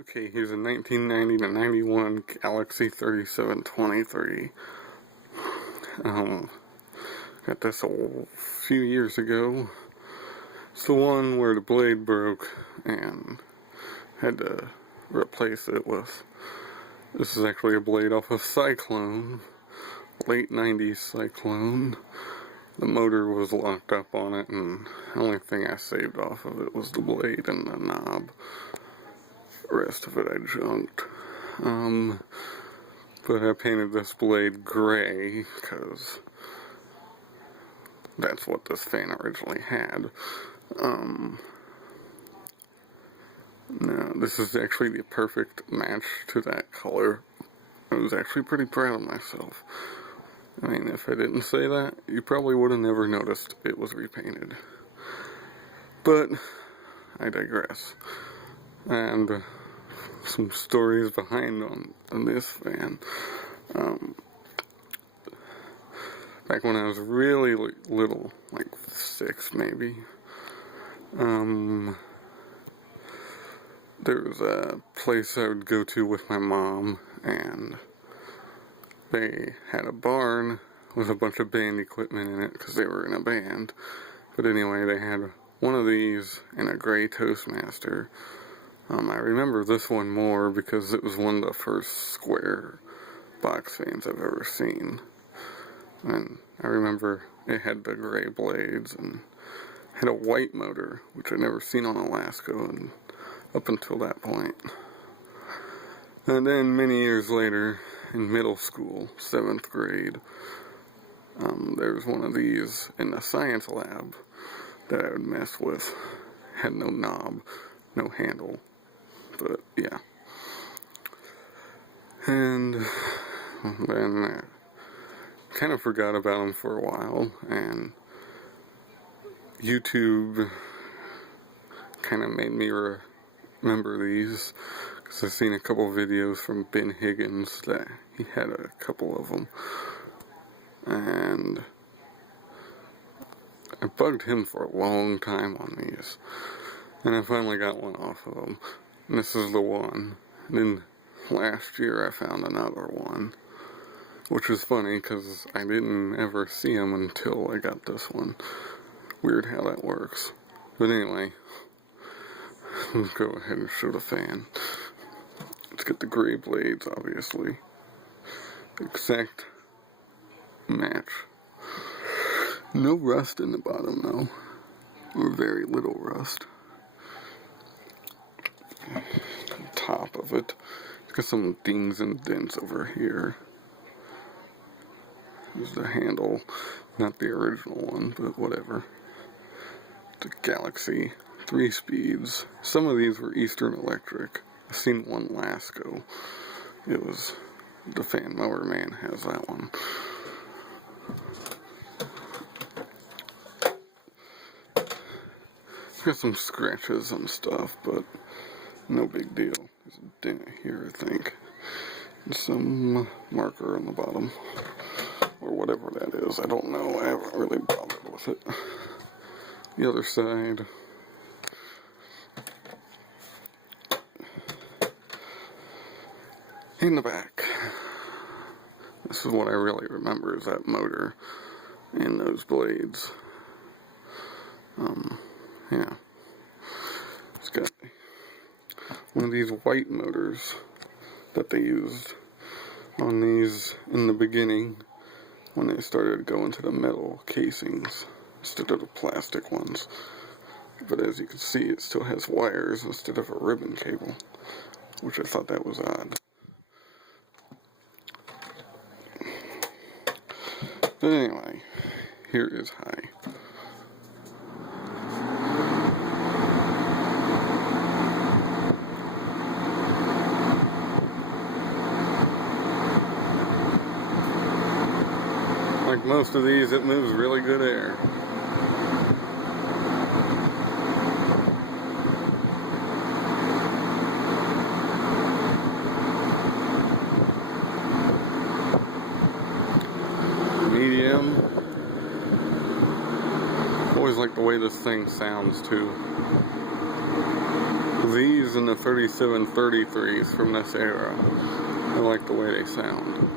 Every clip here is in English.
Okay, here's a 1990 to 91 Galaxy 3723. Got this a few years ago. It's the one where the blade broke and had to replace it with. This is actually a blade off of Cyclone, late 90s Cyclone. The motor was locked up on it, and the only thing I saved off of it was the blade and the knob. The rest of it I junked. But I painted this blade gray because that's what this fan originally had. Now, this is actually the perfect match to that color. I was actually pretty proud of myself. I mean, if I didn't say that, you probably would have never noticed it was repainted. But I digress. And some stories behind on this fan. Back when I was really little, like 6 maybe, there was a place I would go to with my mom, and they had a barn with a bunch of band equipment in it because they were in a band. But anyway, they had one of these and a gray Toastmaster. I remember this one more because it was one of the first square box fans I've ever seen. And I remember it had the gray blades and had a white motor, which I'd never seen on a Lasko and up until that point. And then many years later, in middle school, 7th grade, there was one of these in the science lab that I would mess with. Had no knob, no handle, but yeah. And then I kind of forgot about them for a while, and YouTube kind of made me remember these, because I've seen a couple videos from Ben Higgins that he had a couple of them, and I bugged him for a long time on these, and I finally got one off of him, and this is the one. And then last year I found another one, which is funny because I didn't ever see him until I got this one. Weird how that works. But anyway, let's go ahead and show the fan. Let's get the gray blades, obviously. Exact match. No rust in the bottom, though. Or very little rust. The top of it. It's got some dings and dents over here. Here's the handle. Not the original one, but whatever. The Galaxy. 3 speeds. Some of these were Eastern Electric. I've seen one Lasko. It was the Fan Mower Man has that one. It's got some scratches and stuff, but no big deal. There's a dent here, I think. And some marker on the bottom. Or whatever that is. I don't know. I haven't really bothered with it. The other side. In the back. This is what I really remember, is that motor and those blades. Yeah. It's got one of these white motors that they used on these in the beginning when they started going to the metal casings instead of the plastic ones. But as you can see, it still has wires instead of a ribbon cable, which I thought that was odd. But anyway, here is high. Like most of these, it moves really good air. Medium. Always like the way this thing sounds too. These using the 3733s from this era. I like the way they sound.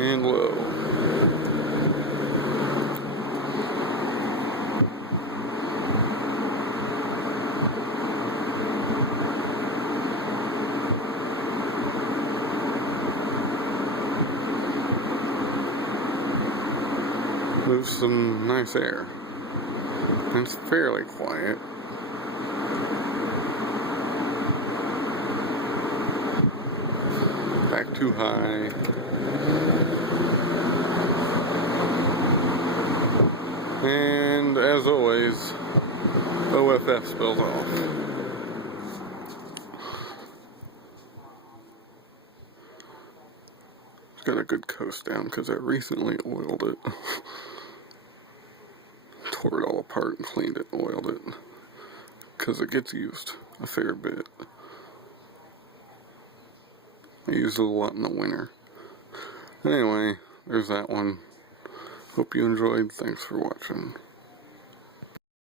And low. Moves some nice air. And it's fairly quiet. Back too high. And as always, OFF spills off. It's got a good coast down because I recently oiled it. Tore it all apart and cleaned it and oiled it because it gets used a fair bit. I use it a lot in the winter. Anyway, there's that one. Hope you enjoyed. Thanks for watching.